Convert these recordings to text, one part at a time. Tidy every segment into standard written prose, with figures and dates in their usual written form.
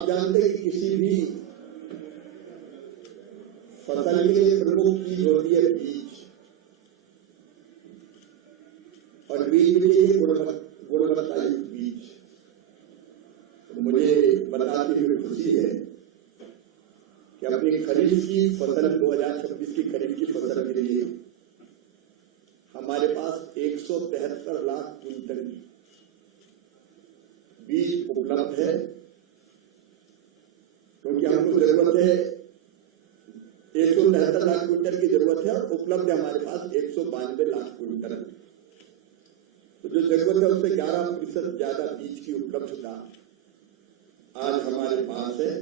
जानते हैं कि किसी भी फसल के लिए प्रमुख चीज होती है बीज, और बीज के लिए गुणवत्तायुक्त बीज। तो मुझे बताते हुए खुशी है कि अपनी खरीफ की फसल 2026 की खरीफ की फसल के लिए हमारे पास 173 लाख क्विंटल बीज उपलब्ध है, क्योंकि हमको जरूरत है 173 लाख क्विंटल की जरूरत है और उपलब्ध है हमारे पास 192 लाख क्विंटल। तो जो जरूरत है उससे 11% ज्यादा बीज की उपलब्धता आज हमारे पास है।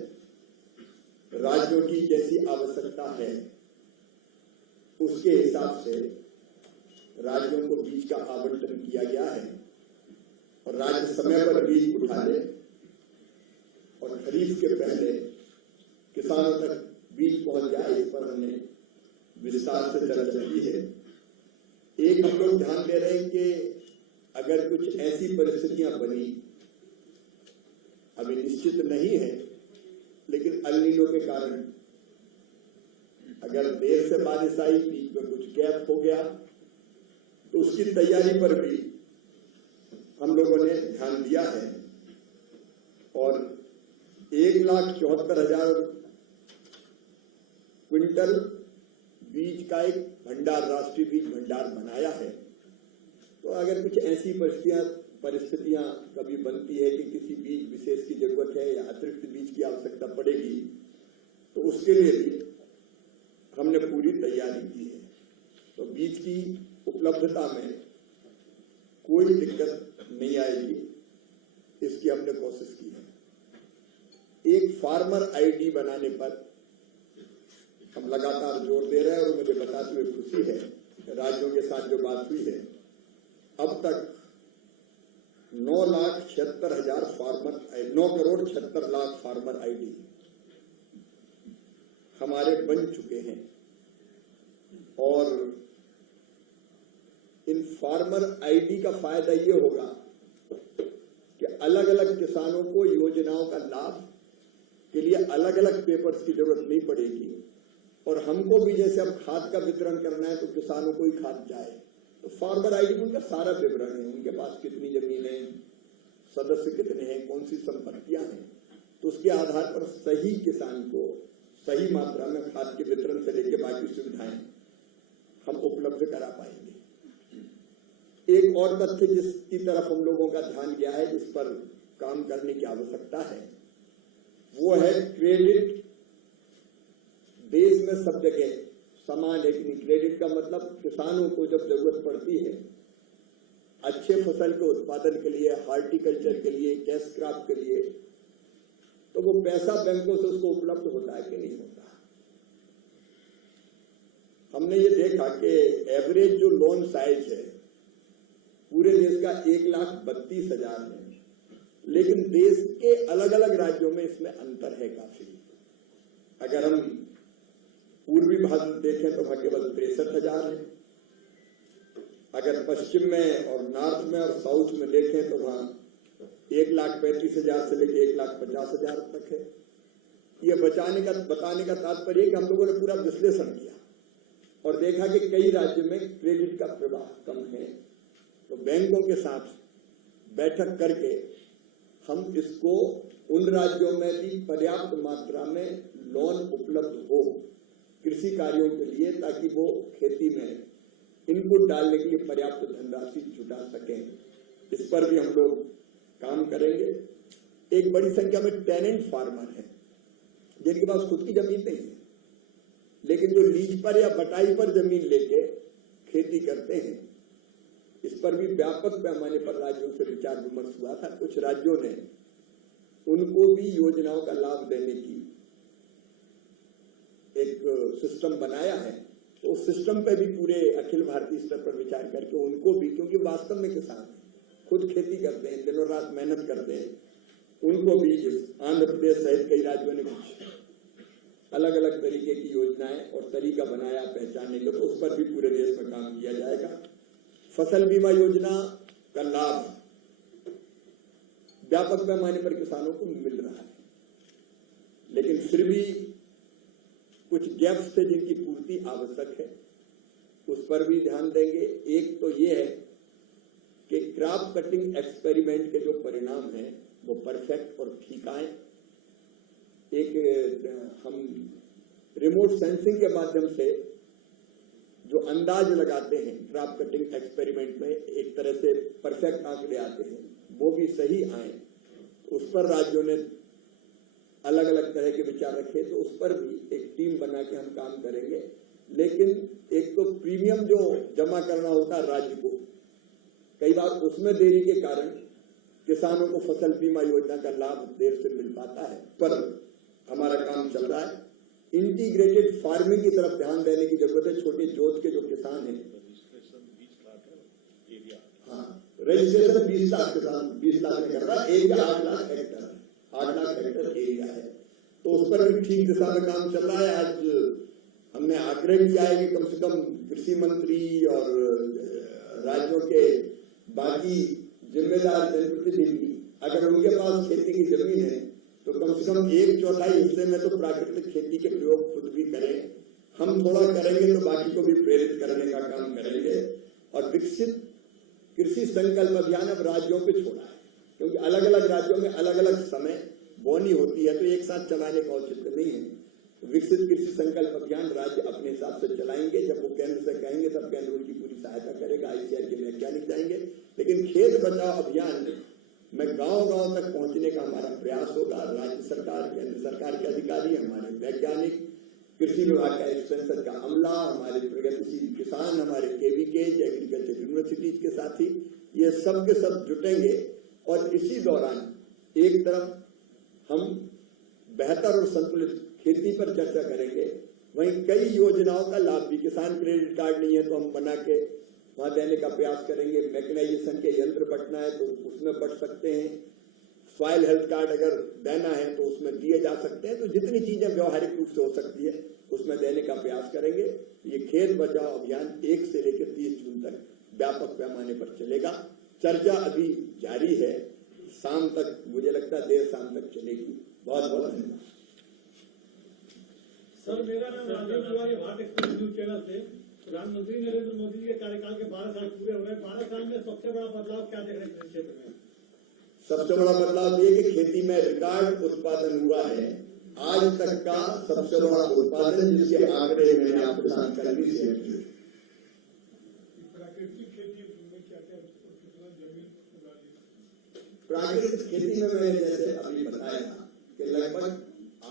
राज्यों की जैसी आवश्यकता है उसके हिसाब से राज्यों को बीज का आवंटन किया गया है और राज्य समय पर बीज उठा ले और खरीफ के पहले किसानों तक बीज पहुंच जाए, इस पर हमने विस्तार से चर्चा की है। एक हम लोग ध्यान दे रहे हैं कि अगर कुछ ऐसी परिस्थितियां बनी, अभी निश्चित नहीं है, लेकिन अल नीनो के कारण अगर देर से बारिश आई, बीच में कुछ गैप हो गया, तो उसकी तैयारी पर भी हम लोगों ने ध्यान दिया है और 1,74,000 क्विंटल बीज का एक भंडार, राष्ट्रीय बीज भंडार बनाया है। तो अगर कुछ ऐसी परिस्थितियां कभी बनती है कि किसी बीज विशेष की जरूरत है या अतिरिक्त बीज की आवश्यकता पड़ेगी, तो उसके लिए भी हमने पूरी तैयारी की है। तो बीज की उपलब्धता में कोई दिक्कत नहीं आएगी, इसकी हमने कोशिश की है। एक फार्मर आईडी बनाने पर हम लगातार जोर दे रहे हैं और मुझे बताते हुए खुशी है, राज्यों के साथ जो बात हुई है, अब तक 9,76,000 farmer, 9 crore 76 lakh farmer ID हमारे बन चुके हैं। और इन फार्मर आईडी का फायदा ये होगा कि अलग अलग किसानों को योजनाओं का लाभ के लिए अलग अलग पेपर्स की जरूरत नहीं पड़ेगी और हमको भी जैसे अब खाद का वितरण करना है तो किसानों को ही खाद जाए, तो फार्मर आईडी में उनका सारा विवरण है, उनके पास कितनी जमीन है, सदस्य कितने हैं, कौन सी संपत्तियां हैं, तो उसके आधार पर सही किसान को सही मात्रा में खाद के वितरण से लेकर बाकी सुविधाएं हम उपलब्ध करा पाएंगे। एक और तथ्य जिसकी तरफ हम लोगों का ध्यान गया है, जिस पर काम करने की आवश्यकता है, वो है क्रेडिट। देश में सब जगह समान है कि नहीं, क्रेडिट का मतलब किसानों को जब जरूरत पड़ती है अच्छे फसल के उत्पादन के लिए, हार्टिकल्चर के लिए, कैश क्रॉप के लिए, तो वो पैसा बैंकों से उसको उपलब्ध होता है कि नहीं होता। हमने ये देखा कि एवरेज जो लोन साइज है पूरे देश का 1,32,000 है, लेकिन देश के अलग अलग राज्यों में इसमें अंतर है काफी। अगर हम पूर्वी भाग देखें तो वहां केवल 63,000 है, अगर पश्चिम में और नॉर्थ में और साउथ में देखें तो वहां 1,35,000 से लेकर 1,50,000 तक है। ये बताने का तात्पर्य है कि हम लोगों ने पूरा विश्लेषण किया और देखा कि कई राज्यों में क्रेडिट का प्रवाह कम है, तो बैंकों के साथ बैठक करके हम इसको उन राज्यों में भी पर्याप्त मात्रा में लोन उपलब्ध हो कृषि कार्यों के लिए, ताकि वो खेती में इनपुट डालने के लिए पर्याप्त धनराशि जुटा सकें। इस पर भी हम लोग काम करेंगे। एक बड़ी संख्या में टेनेंट फार्मर हैं जिनके पास खुद की जमीन नहीं है, लेकिन जो लीज पर या बटाई पर जमीन लेके खेती करते हैं, इस पर भी व्यापक पैमाने पर राज्यों से विचार विमर्श हुआ था। कुछ राज्यों ने उनको भी योजनाओं का लाभ देने की एक सिस्टम बनाया है, तो उस सिस्टम पर भी पूरे अखिल भारतीय स्तर पर विचार करके उनको भी, क्योंकि वास्तव में किसान खुद खेती करते हैं, दिनों रात मेहनत करते हैं, उनको भी आंध्र प्रदेश सहित कई राज्यों ने कुछ अलग अलग तरीके की योजनाएं और तरीका बनाया पहचानने के, तो उस पर भी पूरे देश में काम किया जाएगा। फसल बीमा योजना का लाभ व्यापक पैमाने पर किसानों को मिल रहा है। फिर भी कुछ गैप्स थे जिनकी पूर्ति आवश्यक है, उस पर भी ध्यान देंगे। एक तो ये है कि क्रॉप कटिंग एक्सपेरिमेंट के जो परिणाम हैं वो परफेक्ट और ठीक आए। एक हम रिमोट सेंसिंग के माध्यम से जो अंदाज लगाते हैं क्रॉप कटिंग एक्सपेरिमेंट में, एक तरह से परफेक्ट आंकड़े आते हैं, वो भी सही आए। उस पर राज्यों ने अलग अलग तरह के विचार रखे, तो उस पर भी एक टीम बना के हम काम करेंगे। लेकिन एक तो प्रीमियम जो जमा करना होता है राज्य को, कई बार उसमें देरी के कारण किसानों को फसल बीमा योजना का लाभ देर से मिल पाता है, पर हमारा काम चल रहा है। इंटीग्रेटेड फार्मिंग की तरफ ध्यान देने की जरूरत है। छोटे जोत के जो किसान हैं, हाँ, रजिस्ट्रेशन 20 लाख किसान 20 लाख में कर रहा है, area 8 lakh Hector 8 lakh Hector area है, तो उस पर भी ठीक दिशा में काम चल रहा है। आज हमने आग्रह किया है कि कम से कम कृषि मंत्री और राज्यों के बाकी जिम्मेदार जनप्रतिनिधि, अगर उनके पास खेती की जमीन है तो कम से कम 1/4 हिस्से में तो प्राकृतिक खेती के प्रयोग खुद भी करें। हम थोड़ा करेंगे तो बाकी को भी प्रेरित करने का काम करेंगे। और विकसित कृषि संकल्प अभियान अब राज्यों पे छोड़ा है, क्योंकि अलग अलग राज्यों में अलग अलग समय बोनी होती है, तो एक साथ चलाने का औचित्य नहीं है। विकसित कृषि संकल्प अभियान राज्य अपने हिसाब से चलाएंगे। जब वो केंद्र से कहेंगे तब केंद्र उनकी पूरी सहायता करेगा। ICAR के वैज्ञानिक जाएंगे, लेकिन खेत बचाओ अभियान में गांव-गांव तक पहुंचने का हमारा प्रयास होगा। राज्य सरकार, केंद्र सरकार के अधिकारी, हमारे वैज्ञानिक, कृषि विभाग का एक्सटेंशन का अमला, हमारे प्रगतिशील किसान, हमारे KVKs, एग्रीकल्चर यूनिवर्सिटीज के साथी, ये सब के सब जुटेंगे। और इसी दौरान एक तरफ हम बेहतर और संतुलित खेती पर चर्चा करेंगे, वहीं कई योजनाओं का लाभ भी, किसान क्रेडिट कार्ड नहीं है तो हम बना के वहां देने का प्रयास करेंगे। मैकेनाइजेशन के यंत्र बंटना है तो उसमें बंट सकते हैं। सॉइल हेल्थ कार्ड अगर देना है तो उसमें दिए जा सकते हैं। तो जितनी चीजें व्यवहारिक रूप से हो सकती है उसमें देने का प्रयास करेंगे। ये खेत बचाओ अभियान 1 से लेकर 30 जून तक व्यापक पैमाने पर चलेगा। चर्चा अभी जारी है, शाम तक, मुझे लगता है देर शाम तक चलेगी। बहुत बहुत धन्यवाद। सर, मेरा नाम Rajeev Tiwari, Bharat Express news channel से। प्रधानमंत्री नरेंद्र मोदी जी के कार्यकाल के 12 साल पूरे हो रहे हैं। 12 साल में सबसे बड़ा बदलाव क्या देख रहे हैं क्षेत्र में? सबसे बड़ा बदलाव ये कि खेती में रिकॉर्ड उत्पादन हुआ है, आज तक का सबसे बड़ा उत्पादन, जिसके आंकड़े मैंने आपके साथ कल भी शेयर किए। प्राकृतिक खेती में क्या क्या कितना जमीन उगा ली? प्राकृतिक खेती में मैंने जैसे अभी बताया कि लगभग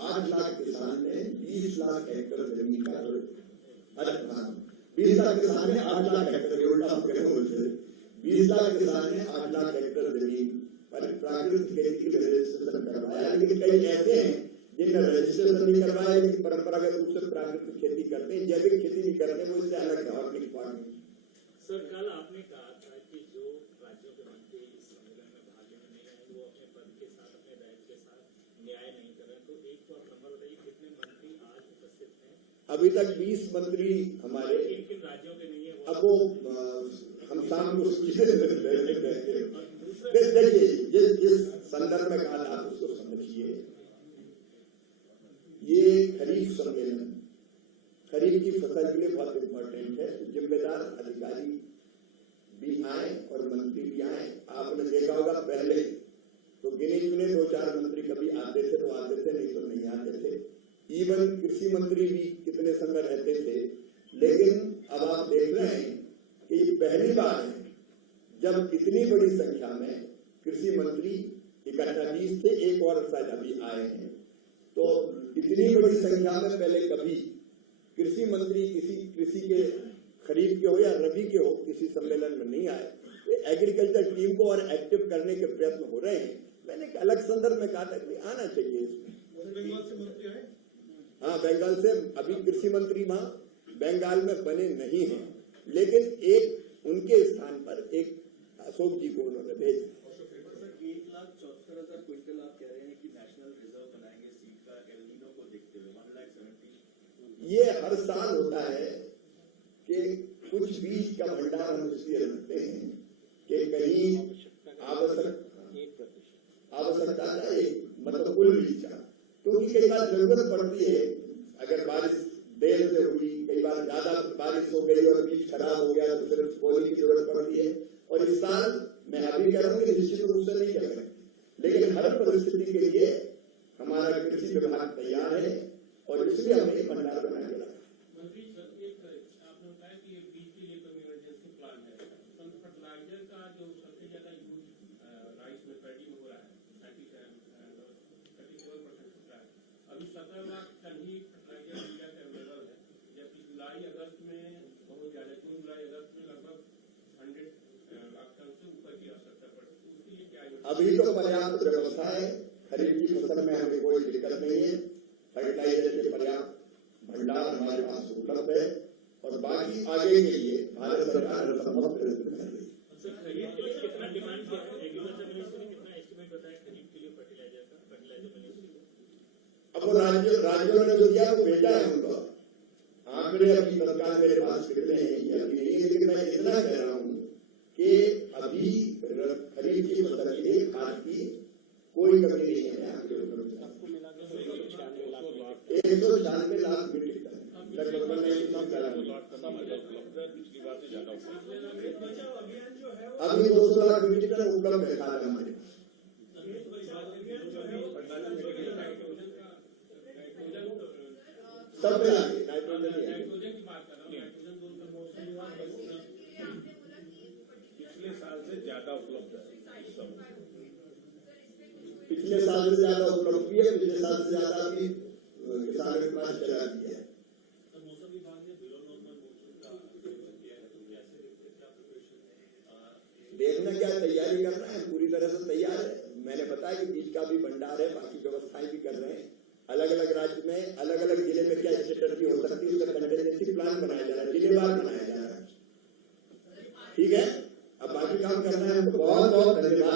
8 लाख किसान ने 20 लाख हेक्टर जमीन का 20 लाख किसान ने 8 लाख हेक्टर, उल्टा हम करें मुझे, 20 लाख किसान ने 8 लाख हेक्टर जमीन पर प्राकृतिक खेती के रजिस्ट्रेशन करवाया। लेकिन कई ऐसे हैं जिनका रजिस्ट्रेशन नहीं करवाया, लेकिन परंपरागत रूप से प्राकृतिक खेती करते हैं, जैविक खेती नहीं करते, वो इससे अलग है। Organic farming. सर, कल आपने कहा था कि जो राज्यों के मंत्री इस सम्मेलन में भाग लेने नहीं आए वो अपने पद के साथ, अपने दायित्व के साथ न्याय नहीं कर रहे, तो एक तो आप नंबर बताइए कितने मंत्री आज उपस्थित हैं? अभी तक 20 मंत्री हमारे, किन राज्यों के नहीं है? अब वो हम शाम को देखिए, जिस संदर्भ में कहा था उसको समझिए। ये खरीफ सम्मेलन, खरीफ की फसल के लिए बहुत इम्पोर्टेंट है। जिम्मेदार अधिकारी भी आए और मंत्री भी आए। आपने देखा होगा पहले तो गिने चुने 2-4 मंत्री कभी आते थे तो आते थे, नहीं तो नहीं आते थे। इवन कृषि मंत्री भी कितने समय रहते थे। लेकिन अब आप देख रहे हैं कि ये पहली बार है जब इतनी बड़ी संख्या में कृषि मंत्री इकट्ठा 20 थे, एक और शायद अभी आए हैं। तो इतनी बड़ी संख्या में पहले कभी कृषि मंत्री किसी कृषि के खरीफ के हो या रबी के हो किसी सम्मेलन में नहीं आए। एग्रीकल्चर टीम को और एक्टिव करने के प्रयत्न हो रहे हैं। मैंने एक अलग संदर्भ में कहा था कि आना चाहिए इसमें। बंगाल से मंत्री आए? हाँ, बंगाल से अभी कृषि मंत्री वहां बंगाल में बने नहीं हैं, लेकिन एक उनके स्थान पर एक अशोक जी को उन्होंने भेजा। 1,74,000 क्विंटल आप कह रहे हैं कि नेशनल रिजर्व बनाएंगे सीड का, एल नीनो को देखते हुए 1,70,000। ये हर साल होता है कि कुछ बीज का भंडार हम इसलिए रखते हैं कि कहीं आवश्यकता का एक मतलब कुल बीज का, क्योंकि कई बार जरूरत पड़ती है, अगर बारिश देर से हुई, कई बार ज्यादा बारिश हो गई और बीज खराब हो गया तो फिर बोली की जरूरत पड़ती है। और इस साल मैं अभी कह रहा हूँ कि निश्चित रूप से नहीं कर रहे, लेकिन हर परिस्थिति के लिए हमारा कृषि विभाग तैयार है और इसलिए हमने भंडार बना के रखा। मंत्री सर, एक आपने बताया कि बीज के लिए इमरजेंसी प्लान है, फर्टिलाइजर का जो सबसे ज्यादा यूज राइस में पैडी में हो रहा है 37% हो रहा है। अभी 17 लाख टन ही फर्टिलाइजर इंडिया का अवेलेबल है, जबकि जुलाई अगस्त में बहुत ज्यादा, जून जुलाई अगस्त में लगभग 100 लाख टन से ऊपर की आवश्यकता पड़ती है। उसके लिए क्या अभी तो पर्याप्त व्यवस्था है, खरीफ की फसल में हमें कोई दिक्कत नहीं है, फर्टिलाइजर के पर्याप्त भंडार हमारे पास उपलब्ध है और बाकी आगे के लिए भारत सरकार संभव प्रयत्न कर रही है। सर, खरीफ के लिए कितना डिमांड किया है? एग्रीकल्चर मिनिस्ट्री ने कितना एस्टिमेट बताया खरीफ के लिए फर्टिलाइजर का? फर्टिलाइजर मिनिस्ट्री को अब वो राज्यों ने जो दिया वो भेजा है उनको, आंकड़े अभी तत्काल मेरे पास कितने हैं अभी नहीं, लेकिन मैं इतना कह रहा हूँ कि अभी खरीफ की फसल के लिए खाद की कोई कमी नहीं है। 196 लाख मीट्रिक टन लगभग अभी 200 लाख मीट्रिक टन उपलब्ध है खाद हमारे पास। सब मिला के नाइट्रोजन की बात कर रहा हूँ, पिछले साल से ज्यादा उपलब्ध है। पिछले साल से ज्यादा उपलब्ध है, पिछले साल से ज्यादा अभी किसानों के पास चला दिया है। मौसम विभाग ने बिलो नॉर्मल मौसम का किया है, तो कैसे क्या प्रिपरेशन है? देखना क्या तैयारी करना है, पूरी तरह से तैयार है। मैंने बताया कि बीज का भी भंडार है, बाकी व्यवस्थाएं भी कर रहे हैं। अलग अलग राज्य में अलग अलग जिले में क्या स्ट्रेटजी हो सकती है उसका कंटिजेंसी प्लान बनाया जा रहा है, जिलेवार बनाया जा रहा है। ठीक है, अब बाकी काम करना है। तो बहुत बहुत धन्यवाद।